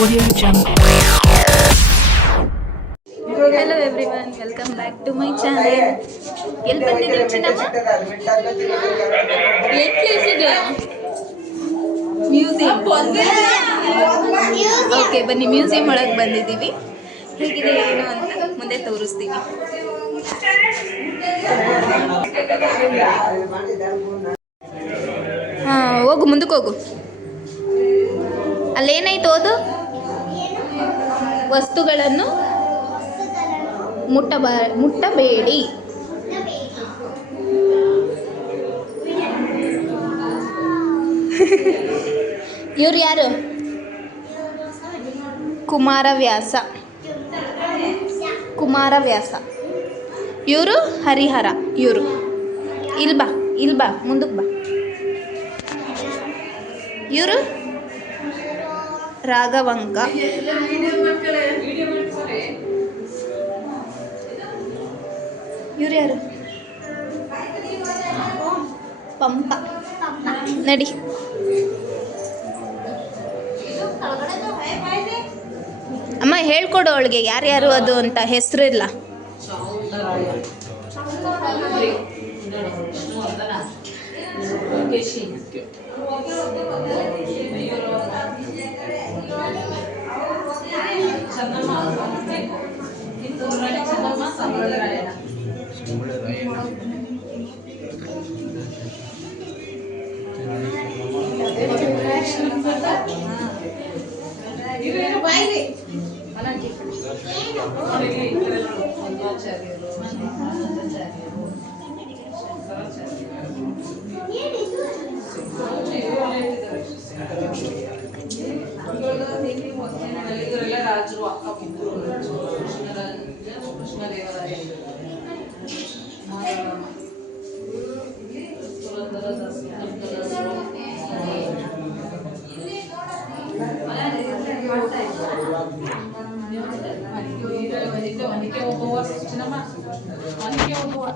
Audio Jungle. Hello everyone, welcome back to my channel. ಎಲ್ಲಿ ಬಂದಿದ್ದೀವಿ ಚಿನ್ನಮ್ಮ? ಏಟ್ ಪ್ಲೇಸ್ ಇದೆ? ಮ್ಯೂಸಿಯಂ. ಓಕೆ, ಬನ್ನಿ ಮ್ಯೂಸಿಯಂ ಒಳಗೆ ಬಂದಿದ್ದೀವಿ. ಹೇಗಿದೆ ಏನು ಅಂತ ಮುಂದೆ ತೋರಿಸ್ತೀವಿ. ಹಾಂ, ಹೋಗು, ಮುಂದಕ್ಕೆ ಹೋಗು. ಅಲ್ಲೇನಾಯ್ತು ಓದು? ವಸ್ತುಗಳನ್ನು ಮುಟ್ಟಬೇಡಿ. ಇವ್ರು ಯಾರು? ಕುಮಾರವ್ಯಾಸ. ಇವರು ಹರಿಹರ. ಇವರು ಇಲ್ಲಿ ಬಾ ಮುಂದಕ್ಕೆ ಬಾ. ಇವರು ರಾಘವಂಕ. ಇವ್ರು ಯಾರು? ಪಂಪ. ನಡಿ. ಅಮ್ಮ ಹೇಳ್ಕೊಡು ಅವಳಿಗೆ ಯಾರ್ಯಾರು ಅದು ಅಂತ ಹೆಸರು ಇಲ್ಲ. ರಾಜರು ಅಕ್ಕ ಕೃಷ್ಣದೇವರಾಯ ಮನಿಕೆ ಹೋಗುವ ಮನಿಕೆ ಹೋಗುವ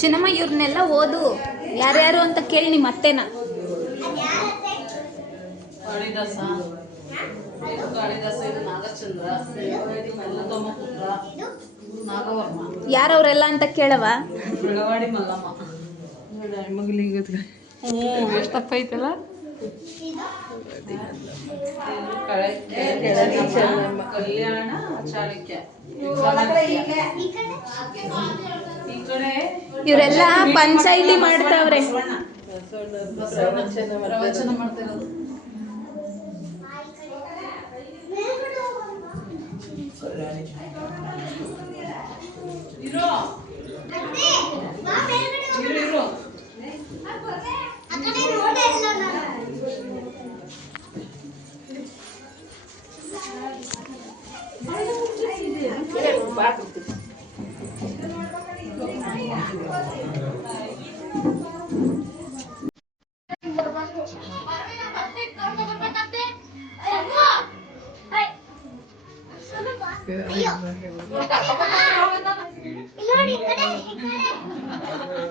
ಚಿನ್ನಮ್ಮ, ಇವ್ರನ್ನೆಲ್ಲ ಓದು. ಯಾರ್ಯಾರು ಅಂತ ಕೇಳಿ ನಿಮ್ಮ ಅತ್ತೆನ. ಯಾರವ್ರೆಲ್ಲ ಅಂತ ಕೇಳವ. ಎಷ್ಟಪ್ಪೈತಲ್ಲ. ಕಲ್ಯಾಣ ಚಾಲುಕ್ಯ. ಇವರೆಲ್ಲ ಪಂಚಾಯಿತಿ ಮಾಡ್ತಾವ್ರೆ. ಪ್ರವಚನ ಮಾಡ್ತಿರೋದು.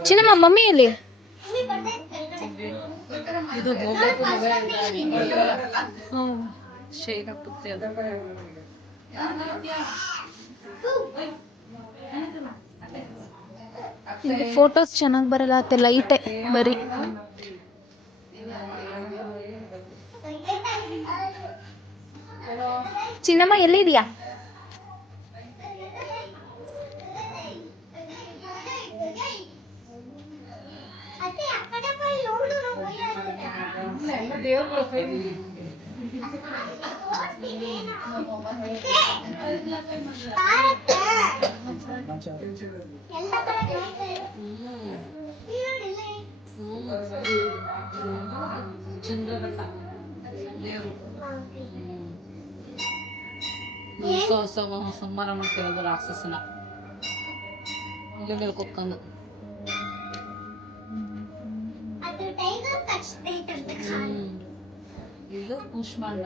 ಚಿನ್ನಮ್ಮ, ಮಮ್ಮಿಯಲ್ಲಿ ಇದು ಶೈಲಪುತ್ರಿ ಅದು. ಫೋಟೋಸ್ ಚೆನ್ನಾಗಿ ಬರಲ್ಲ ಅತ್ತೆ, ಲೈಟೇ ಬರೀ. ಚಿನ್ನಮ್ಮ ಎಲ್ಲಿದ್ಯಾ? ಸಂಹಾರ ಮಾಡ್ತಿರೋದು ರಾಕ್ಷಸನ ಇಲ್ಲಿ ಕುತ್ಕೊಂಡು. ಇದು ಕುಷ್ಮಾಂಡ.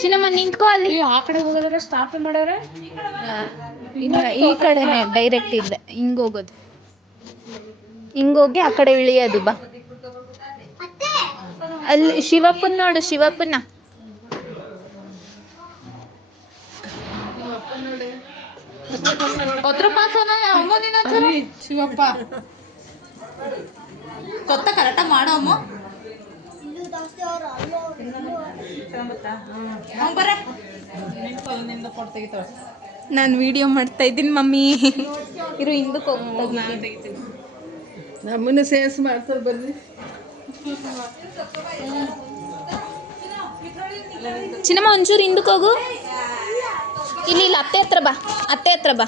ಚಿನ್ನಮ್ಮ ನಿಂತ್ಕೋ ಅಲ್ಲಿ. ಆ ಕಡೆ ಹೋಗೋದ್ರೆ ಸ್ಟಾಪ್ ಮಾಡ್ಯಾರ. ಈ ಕಡೆನೆ ಡೈರೆಕ್ಟ್ ಇದೆ, ಹಿಂಗೋಗೋದು, ಹಿಂಗೋಗಿ ಆ ಕಡೆ ಇಳಿಯೋದು. ಬಾ ಅಲ್ಲಿ ಶಿವಪ್ಪನ ನೋಡು, ಶಿವಪ್ಪನ. ಶಿವಪ್ಪ ತೊತ್ತ ಕರೆಕ್ಟಾಗಿ ಮಾಡೋ ಅಮ್ಮ. ನಾನು ವಿಡಿಯೋ ಮಾಡ್ತಾ ಇದ್ದೀನಿ ಮಮ್ಮಿ. ಇರು ಹಿಂದಕ್ಕೆ ಹೋಗ್ತೀನಿ. ನಮ್ಮನ್ನ ಸೇರ್ಸ್ ಮಾಡ್ತಾರೆ ಬರ್ರಿ. ಚಿನ್ನಮ್ಮ ಒಂಚೂರು ಹಿಂದಕ್ಕೆ ಹೋಗು. ಇಲ್ಲಿ ಇಲ್ಲ, ಅತ್ತೆ ಹತ್ರ ಬಾ, ಅತ್ತೆ ಹತ್ರ ಬಾ.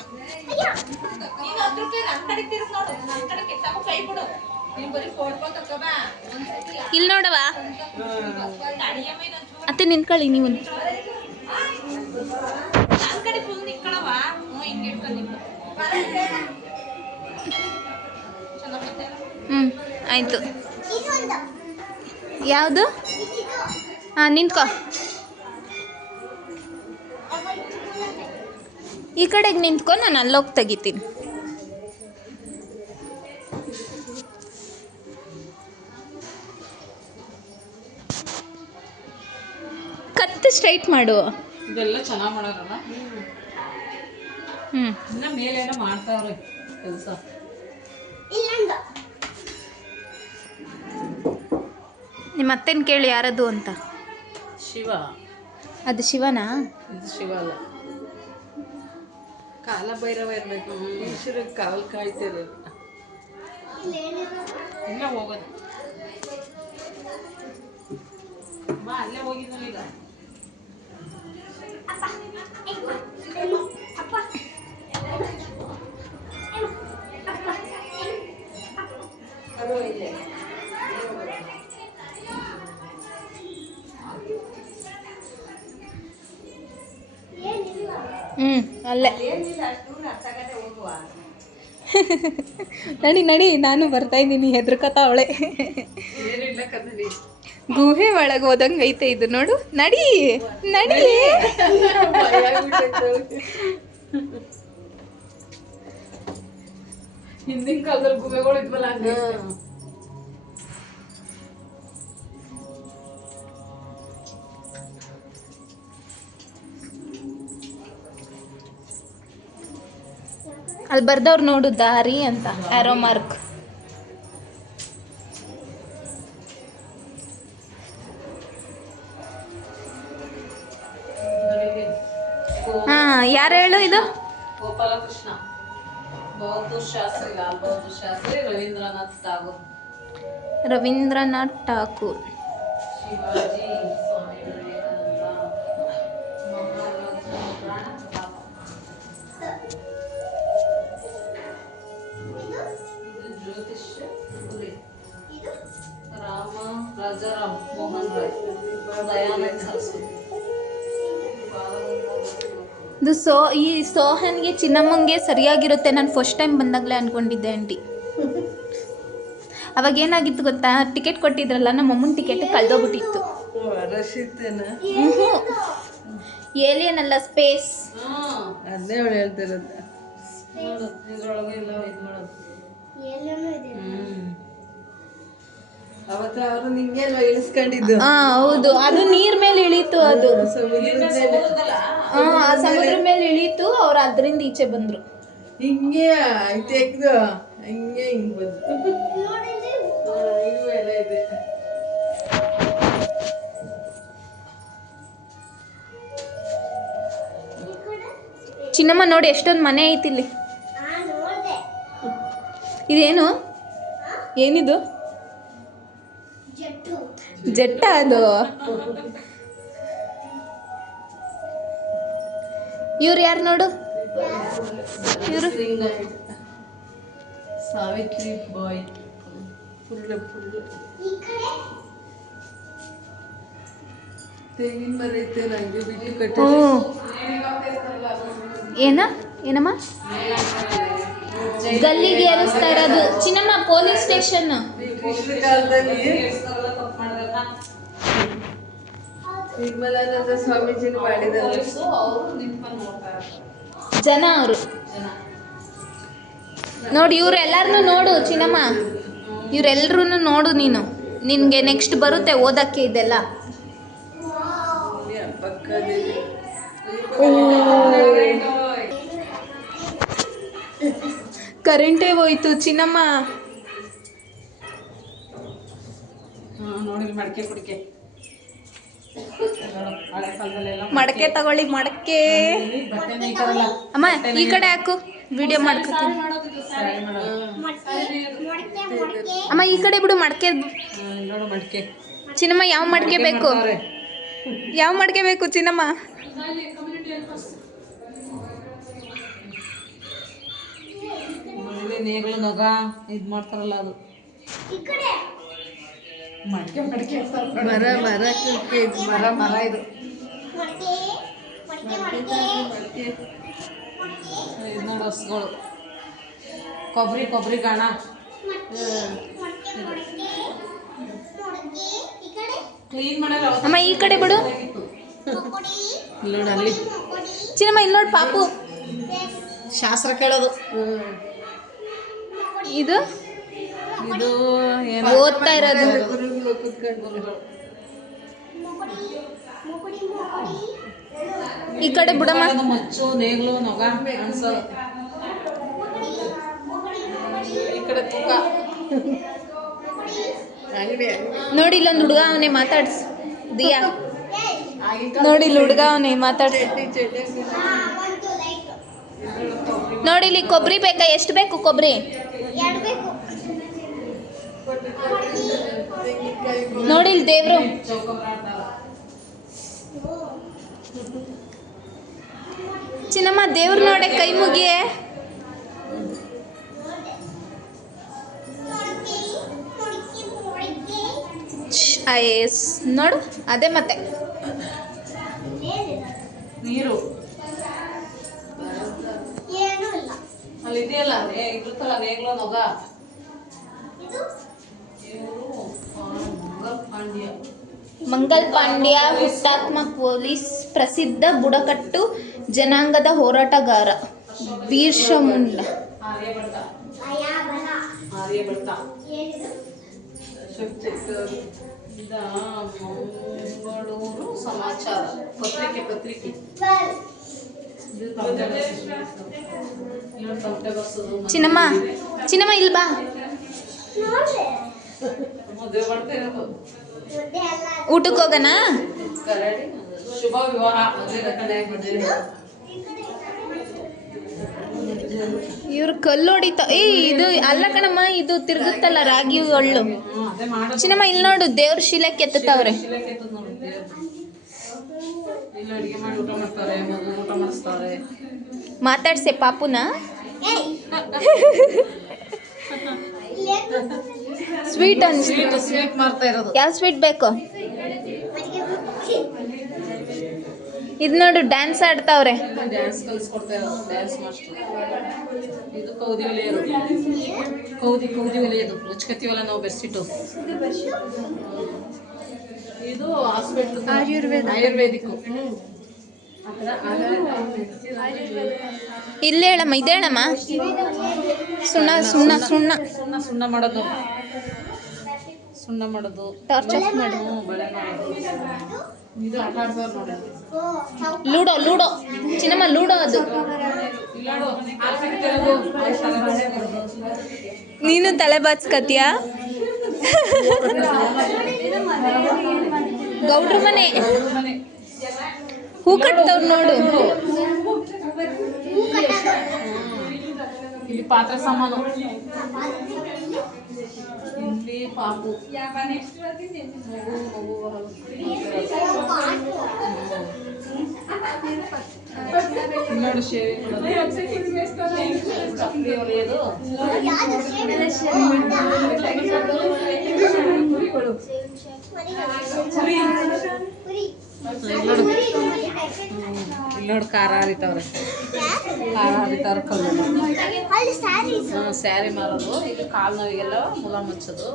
ಇಲ್ಲಿ ನೋಡವ ಅತ್ತೆ, ನಿಂತ್ಕೊಳ್ಳಿ ನೀವು. ಆಯ್ತು. ಯಾವುದು? ಹಾಂ, ನಿಂತ್ಕೋ. ಈ ಕಡೆಗೆ ನಿಂತ್ಕೊ, ನಾನು ಅಲ್ಲೋಗಿ ತೆಗಿತೀನಿ. ಕತ್ತು ಸ್ಟ್ರೈಟ್ ಮಾಡು. ಇದೆಲ್ಲ ಚೆನ್ನಾಗಿ ಮಾಡೋರಲ್ಲ. ಇನ್ನ ಮೇಲೇನೋ ಮಾಡ್ತಾವ್ರೆ ಕೆಲಸ. ನಿಮ್ಮ ಅತ್ತೆನ ಕೇಳಿ ಯಾರದು ಅಂತ. ಶಿವ. ಅದು ಶಿವನಾ? ಇದು ಶಿವ ಅಲ್ಲ, ಕಾಲ ಭೈರವ ಇರಬೇಕು. ಈಶ್ವರಕ್ಕೆ ಕಾವಲು ಕಾಯ್ತಾರೆ. ಇಲ್ಲೇ ಹೋಗೋದು. ಬಾ, ಅಲ್ಲೇ ಹೋಗಿದ್ನಲ್ಲ ಈಗ. ಅಲ್ಲೇ ನಡಿ ನಡಿ, ನಾನು ಬರ್ತಾ ಇದ್ದೀನಿ. ಹೆದರ್ಕತಾವಳೆ. ಗುಹೆ ಒಳಗೆ ಹೋದಂಗೆ ಐತೆ ಇದು, ನೋಡು. ನಡಿ ನಡಿ. ಹಿಂದಿನ ಕಾಲದಲ್ಲಿ ಗುಹೆಗಳು ಇದ್ವಲ್ಲ. ಅಲ್ಲಿ ಬರ್ದವ್ರು ನೋಡು, ದಾರಿ ಅಂತ ಆರೋ ಮಾರ್ಕ್. ಯಾರು ಹೇಳು ಇದು? ಗೋಪಾಲಕೃಷ್ಣ, ಬಹದ್ದೂರ್ ಶಾಸ್ತ್ರಿ, ಲಾಲ್ ಬಹದ್ದೂರ್ ಶಾಸ್ತ್ರಿ, ರವೀಂದ್ರನಾಥ್ ಟಾಗೂರ್. ರವೀಂದ್ರನಾಥ್ ಠಾಕೂರ್. ಶಿವಾಜಿ, ಸ್ವಾಮಿ ವಿವೇಕಾನಂದ, ಮಹಾರಾಜ ಪ್ರಾಣ ಪ್ರತಾಪ. ಇದು ಜ್ಯೋತಿಷ್ಯ ಗುರಿ. ರಾಮ ರಾಜಾರಾಮ್ ಮೋಹನ್ ರಾಯ್, ದಯಾನಂದ ಸರಸ್ವತಿ. ಇದು ಈ ಸೋಹನ್ಗೆ, ಚಿನ್ನಮ್ಮಂಗೆ ಸರಿಯಾಗಿರುತ್ತೆ. ನಾನು ಫಸ್ಟ್ ಟೈಮ್ ಬಂದಾಗಲೇ ಅಂದ್ಕೊಂಡಿದ್ದೆ ಆಂಟಿ. ಅವಾಗ ಏನಾಗಿತ್ತು ಗೊತ್ತಾ, ಟಿಕೆಟ್ ಕೊಟ್ಟಿದ್ರಲ್ಲ, ನಮ್ಮ ಅಮ್ಮನ ಟಿಕೆಟ್ ಕಳೆದೋಗ್ಬಿಟ್ಟಿತ್ತು. ಏಲಿಯನ್ ಅಲ್ಲ, ಸ್ಪೇಸ್. ಅದೇ ಅವಳು ಹೇಳ್ತಿರೋದು. ಇದ್ರೊಳಗೆ ಎಲ್ಲ ಇದು ಮಾಡೋದು. ಅವತ್ತು ಅವರು ನಿಂಗೆ ಇಳಿಸ್ಕೊಂಡಿದ್ದು. ಹೌದು, ಅದು ನೀರ್ ಮೇಲೆ ಇಳೀತು. ಅದು ಸಮುದ್ರ ಮೇಲೆ ಇಳೀತು. ಅವ್ರು ಅದರಿಂದ ಈಚೆ ಬಂದ್ರು. ಹಿಂಗೆ ತೆಗ್ದು ಹಿಂಗೆ ಹಿಂಗ್ ಬಂದು ಇದು ಎಲ್ಲ ಇದೆ. ಚಿನ್ನಮ್ಮ ನೋಡಿ ಎಷ್ಟೊಂದು ಮನೆ ಐತಿ ಇಲ್ಲಿ. ಇದೇನು ಏನಿದು? ಜಟ್ಟ ಅದು. ಇವ್ರು ಯಾರು ನೋಡು? ಇವರು ಸಾವಿತ್ರಿ ಬಾಯ್. ಫುಲ್ ತೆಂಗಿನ ಮರ ಐತೆ ನಂಗೆ ಬಿಟ್ಟು ಕಟ್ಟ. ಏನಮ್ಮ ಗಲ್ಲಿಗೆ ಏರಿಸ್ತಾ ಇರೋದು ಚಿನ್ನಮ್ಮ ಪೊಲೀಸ್ ಸ್ಟೇಷನ್. ನಿರ್ಮಲಾನಂದ ಸ್ವಾಮೀಜಿನ ಮಾಡಿದ್ದಾರೆ ಜನ ಅವರು. ನೋಡಿ ಇವ್ರು ಎಲ್ಲಾರನ್ನೂ ನೋಡು ಚಿನ್ನಮ್ಮ, ಇವರೆಲ್ಲರೂ ನೋಡು ನೀನು. ನಿನಗೆ ನೆಕ್ಸ್ಟ್ ಬರುತ್ತೆ ಓದಕ್ಕೆ ಇದೆಲ್ಲ. ಕರೆಂಟೇ ಹೋಯ್ತು ಚಿನ್ನಮ್ಮ. ನೋಡಿ ಮಡಕೆ ಕುಡಿಕೆ, ಮಡಕೆ ತಗೊಳ್ಳಿ ಮಡಕೆ. ಅಮ್ಮ ಈ ಕಡೆ ಹಾಕು, ವಿಡಿಯೋ ಮಾಡ್ಕೊತೀನಿ. ಅಮ್ಮ ಈ ಕಡೆ ಬಿಡು ಮಡಕೆ. ನೋಡು ಮಡಕೆ. ಚಿನ್ನಮ್ಮ ಯಾವ ಮಡಕೆ ಬೇಕು? ಯಾವ ಮಡಕೆ ಬೇಕು ಚಿನ್ನಮ್ಮ? ನೇಗಳು ನೊಗ ಇದು ಮಾಡ್ತಾರಲ್ಲ ಅದು ಮಡಕೆ. ಮಡಕೆ ಮರ ಮರ ಮರ ಮರ ಇದು ನೋಡಿ ಹಸುಗಳು. ಕೊಬ್ಬರಿ ಗಾಣ. ಕ್ಲೀನ್ ಮಾಡಲ್ಲ ಅಮ್ಮ ಈ ಕಡೆ ಬಿಡು. ನೋಡಿ ಅಲ್ಲಿ ಚಿನ್ನಮ್ಮ ಇಲ್ಲಿ ನೋಡಿ ಪಾಪು ಶಾಸ್ತ್ರ ಕೇಳೋದು. ಇದು ಇದು ಓದ್ತಾ ಇರೋದು. ಈ ಕಡೆ ಬಿಡಮ್ಮ. ಮಚ್ಚು ನೇಗ್ಲು ನೊಗ ಅನ್ಸೋದು. ಈ ಕಡೆ ತೂಕ. ನೋಡಿ ಇಲ್ಲೊಂದು ಹುಡುಗ ಅವನೇ ಮಾತಾಡ್ಸ್ ದಿಯಾ. ನೋಡಿ ಇಲ್ಲಿ ಹುಡುಗ ಅವನೇ ಮಾತಾಡ್ಸ್. ನೋಡಿ ಇಲ್ಲಿ ಕೊಬ್ಬರಿ ಬೇಕಾ? ಎಷ್ಟು ಬೇಕು ಕೊಬ್ಬರಿ? ನೋಡಿ ಇಲ್ಲಿ ದೇವ್ರು. ಚಿನ್ನಮ್ಮ ದೇವ್ರು ನೋಡೆ ಕೈ ಮುಗಿಯೇ. ಐಸ್ ನೋಡು ಅದೇ ಮತ್ತೆ ನೀರು ಅಲ್ಲಿ ಇದೆಯಲ್ಲ ಇರುತ್ತಲ್ಲ ನೇಗ್ಲು ನೊಗ. ಮಂಗಲ್ ಪಾಂಡ್ಯ ಹುತಾತ್ಮ ಪೊಲೀಸ್, ಪ್ರಸಿದ್ಧ ಬುಡಕಟ್ಟು ಜನಾಂಗದ ಹೋರಾಟಗಾರ ಬಿರ್ಸಾ ಮುಂಡಾ. ಆರ್ಯಭಟ್ಟ ಮಂಗಳೂರು ಸಮಾಚಾರ ಪತ್ರಿಕೆ. ಚಿನ್ನಮ್ಮ ಇಲ್ಲಿ ಬಾ. ಊಟಕ್ಕೆ ಹೋಗೋಣ. ಶುಭ ವಿವಾಹ. ಇವ್ರು ಕಲ್ಲು ಹೊಡಿತಾ. ಇದು ಅಲ್ಲ ಕಣಮ್ಮ, ಇದು ತಿರುಗುತ್ತಲ್ಲ ರಾಗಿ ಒಳ್ಳು. ಚಿನ್ನಮ್ಮ ಇಲ್ಲಿ ನೋಡು ದೇವ್ರ ಶಿಲೆ ಕೆತ್ತವ್ರೆ. ಅಡಿಗೆ ಮಾಡಿ ಊಟ ಮಾಡ್ತಾರೆ, ಊಟ ಮಾಡಿಸ್ತಾರೆ. ಮಾತಾಡ್ಸೆ ಪಾಪುನ. ಸ್ವೀಟ್ ಸ್ವೀಟ್ ಮಾಡ್ತಾ ಇರೋದು. ಯಾವ ಸ್ವೀಟ್ ಬೇಕು? ಇದು ನೋಡು ಡ್ಯಾನ್ಸ್ ಆಡ್ತಾವ್ರೆ. ಡ್ಯಾನ್ಸ್ ಕಲಿಸ್ಕೊಡ್ತಾ ಇರೋದು ಡ್ಯಾನ್ಸ್ ಮಾಸ್ಟರ್. ಇದು ಕೌದಿ ಒಲೆಯರು. ಕೌದಿ ಒಲೆಯದು ಉಚ್ಕತ್ತೀವಲ್ಲ ನಾವು ಬೆಡ್ಶೀಟು. ಇದು ಹಾಸ್ಪಿಟ್ಲ್ ಆಯುರ್ವೇದಿಕ್. ಇಲ್ಲೇ ಹೇಳಮ್ಮ, ಇದೇ ಹೇಳಮ್ಮ. ಸುಣ್ಣ ಮಾಡೋದು ಟಾರ್ಚ್ ಆಫ್ ಮಾಡು. ಬಳೆ ಮಾಡೋದು. ಇದು ಆಟ ಆಡ್ಸೋರು ನೋಡಿ. ಲೂಡೋ ಚಿನ್ನಮ್ಮ, ಲೂಡೋ ಅದು. ನೀನು ತಲೆ ಬಾಚ್ಕತ್ತೀಯಾ? ಗೌಡ್ರ ಮನೆ ಹೂ ಕಟ್ತವ್ರು ನೋಡು. ಇಲ್ಲಿ ಪಾತ್ರೆ ಸಾಮಾನು, ಇಲ್ಲಿ ಪಾಪು ನೋಡಿ ಶೇವಿ ಚಪ್ಪಲಿ ಹೊಲಿಯೋದು, ಇಲ್ಲಿ ನೋಡಿ ಖಾರ ಹರಿತಾವ್ರೆ, ಖಾರ ಹರಿತಾವ್ರೆ ಕಲ್ಲು. ಸ್ಯಾರಿ ಮಾರೋದು, ಇದು ಕಾಲು ನೋವಿಗೆಲ್ಲ ಮುಲ ಮುಚ್ಚೋದು.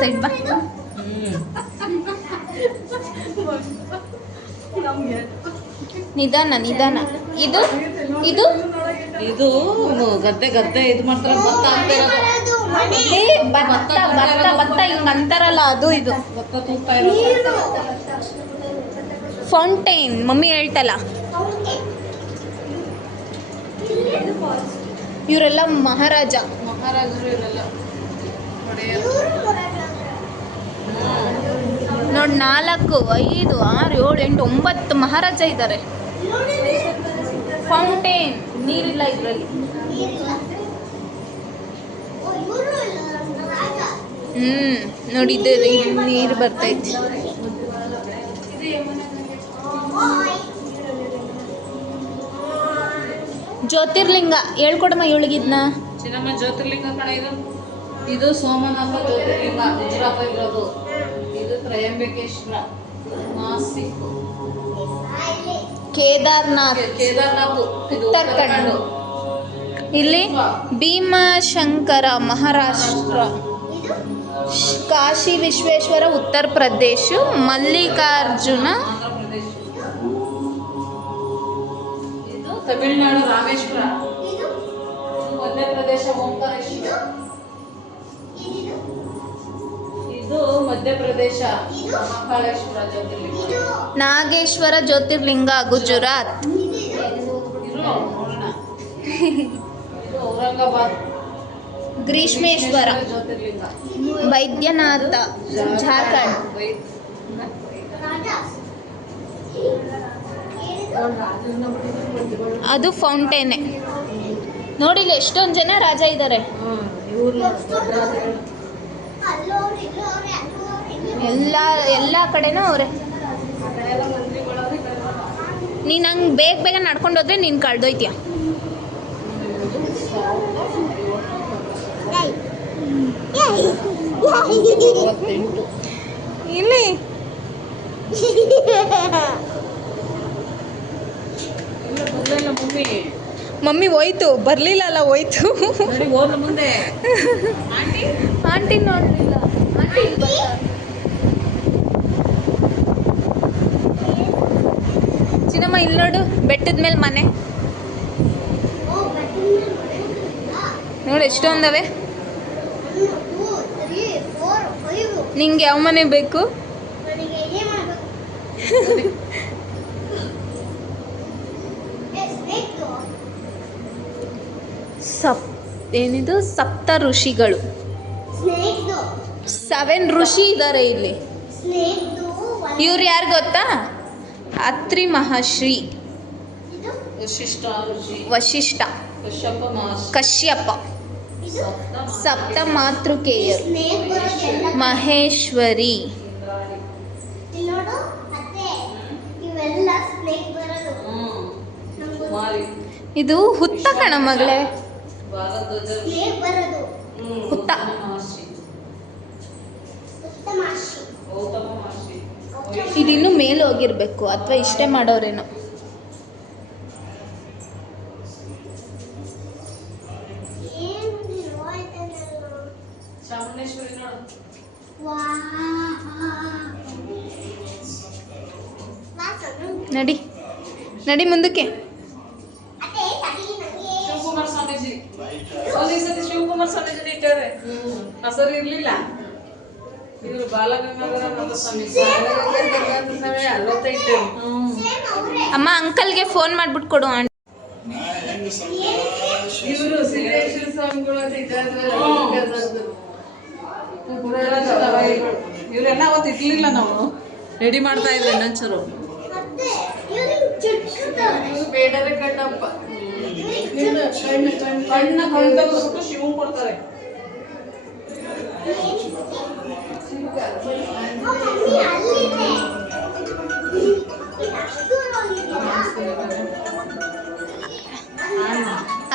ಸೈಡ್ ಬಾ. ನಿಧಾನ ನಿಧಾನ. ಇದು ಇದು ಇದು ಗದ್ದೆ ಗದ್ದೆ ಇದು ಮಾಡ್ತಾರೆ, ಭತ್ತ ಹಾಕ್ತಿರೋದು. ಭತ್ತ ಭತ್ತ ಭತ್ತ ಹಿಂಗ ಅಂತಾರಲ್ಲ ಅದು. ಇದು ಭತ್ತ ತೂಗ್ತಾ ಇರೋದು. ಫೌಂಟೇನ್ ಮಮ್ಮಿ ಹೇಳ್ತಲ್ಲ. ಇವರೆಲ್ಲ ಮಹಾರಾಜ ಮಹಾರಾಜರು ಇವರೆಲ್ಲ ನೋಡಿ 4 5 6 7 8 9 ಮಹಾರಾಜ ಇದ್ದಾರೆ. ಫೌಂಟೇನ್ ನೀರಿಲ್ಲ ಇದರಲ್ಲಿ. ನೋಡಿ ಇದು ನೀರು ಬರ್ತೈತಿ. ಜ್ಯೋತಿರ್ಲಿಂಗ ಹೇಳ್ಕೊಡಮ್ಮ ಇವಳಿಗಿದ್ನ. ಚಿನ್ನಮ್ಮ ಜ್ಯೋತಿರ್ಲಿಂಗ ಕಣ ಇದು. ಇದು ಸೋಮನಾಥ ಜ್ಯೋತಿರ್ಲಿಂಗ ಗುಜರಾತ್ ಇರೋದು. ಇದು ತ್ರಯಂಬಕೇಶ್ವರ ನಾಸಿಕ್. ಕೇದಾರ್ನಾಥ್ ಕೇದಾರ್ನಾಥ್ ಇದು ಉತ್ತರಾಖಂಡ್. ಇಲ್ಲಿ ಭೀಮಾಶಂಕರ ಮಹಾರಾಷ್ಟ್ರ. ಕಾಶಿ ವಿಶ್ವೇಶ್ವರ ಉತ್ತರ ಪ್ರದೇಶ. ಮಲ್ಲಿಕಾರ್ಜುನ ಆಂಧ್ರ ಪ್ರದೇಶ. ಇದು ತಮಿಳುನಾಡು ರಾಮೇಶ್ವರ. ಇದು ಮಧ್ಯಪ್ರದೇಶ ಓಂಕಾರೇಶ್ವರ. ಇದು ಮಧ್ಯಪ್ರದೇಶ ಮಹಾಕಾಳೇಶ್ವರ ಜ್ಯೋತಿರ್ಲಿಂಗ. ನಾಗೇಶ್ವರ ಜ್ಯೋತಿರ್ಲಿಂಗ ಗುಜರಾತ್. ನೋಡೋಣ. ಇದು ಔರಂಗಾಬಾದ್ ಗ್ರೀಷ್ಮೇಶ್ವರ ಜ್ಯೋತಿರ್ಲಿಂಗ. ವೈದ್ಯನಾಥ ಜಾರ್ಖಂಡ್. ಅದು ಫೌಂಟೇನೆ. ನೋಡಿಲ್ಲ ಎಷ್ಟೊಂದು ಜನ ರಾಜ ಇದ್ದಾರೆ. ಎಲ್ಲ ಕಡೆನೂ ಅವರೇ. ನೀನು ಹಂಗೆ ಬೇಗ ಬೇಗ ನಡ್ಕೊಂಡು ಹೋದ್ರೆ ನೀನು ಕಳ್ದೋಯ್ತೀಯ. ಇಲ್ಲಿ ಮಮ್ಮಿ ಹೋಯ್ತು, ಬರಲಿಲ್ಲ ಅಲ್ಲ, ಹೋಯ್ತು. ಮುಂದೆ ಆಂಟಿ ನೋಡಲಿಲ್ಲ. ಚಿನ್ನಮ್ಮ ಇಲ್ಲಿ ನೋಡು, ಬೆಟ್ಟದ ಮೇಲೆ ಮನೆ ನೋಡಿ ಎಷ್ಟೊಂದವೆ. ನಿಂಗೆ ಯಾವ ಮನೆ ಬೇಕು? ಏನಿದು ಸಪ್ತ ಋಷಿಗಳು. 7 ಋಷಿ ಇದ್ದಾರೆ ಇಲ್ಲಿ. ಇವ್ರು ಯಾರು ಗೊತ್ತಾ? ಅತ್ರಿ ಮಹರ್ಷಿ, ವಶಿಷ್ಠ, ಕಶ್ಯಪ, ಸಪ್ತ ಮಾತೃಕೇಯರು, ಮಹೇಶ್ವರಿ. ಇದು ಹುತ್ತ ಕಣ ಮಗಳೇ, ಹುತ್ತ. ಇದಿನ್ನು ಮೇಲೆ ಹೋಗಿರ್ಬೇಕು ಅಥವಾ ಇಷ್ಟೇ ಮಾಡೋರೇನೋ. ನಡಿ ನಡಿ ಮುಂದಕ್ಕೆ. ಶಿವಕುಮಾರ ಸ್ವಾಮೀಜಿ, ಶಿವಕುಮಾರ ಸ್ವಾಮೀಜಿ ಇಟ್ಟವ್ರೆ. ಹೆಸರು ಇರ್ಲಿಲ್ಲ. ಇವ್ರು ಬಾಲಗಂಗಾಧರ ಮಹಾಸ್ವಾಮಿ ಅಲ್ಲತ್ತೈತೆ. ಅಮ್ಮ ಅಂಕಲ್ಗೆ ಫೋನ್ ಮಾಡ್ಬಿಟ್ಟು ಕೊಡು ಆಂಟಿ. ಇವರು ಸಿದ್ದೇಶ್ವರ ಸ್ವಾಮಿಗಳು ಅಂತ ಇದ್ದಾರೆ. ಇವರೆಲ್ಲ ಅವತ್ತು ಇರ್ಲಿಲ್ಲ, ನಾವು ರೆಡಿ ಮಾಡ್ತಾ ಇದ್ರೆ ಇನ್ನೊಂಚೂರು ಬೇಡರೆ ಕಣ್ಣಪ್ಪ ಕಣ್ಣ ತೆಗೆದ್ಬಿಟ್ಟು ಶಿವ ಕೊಡ್ತಾರೆ.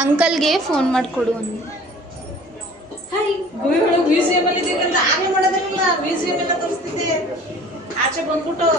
ಅಂಕಲ್ಗೆ ಫೋನ್ ಮಾಡಿಕೊಡು ಅಂದು. ಗುಹೆಗಳು ಮ್ಯೂಸಿಯಂ ಅಲ್ಲಿ ಇದೀವಿ ಅಂತ ಆಗಲೇ ಮಾಡೋದಿಲ್ಲ. ಮ್ಯೂಸಿಯಂ ಎಲ್ಲ ತೋರಿಸ್ತಿದ್ದೆ, ಆಚೆ ಬಂದ್ಬಿಟ್ಟು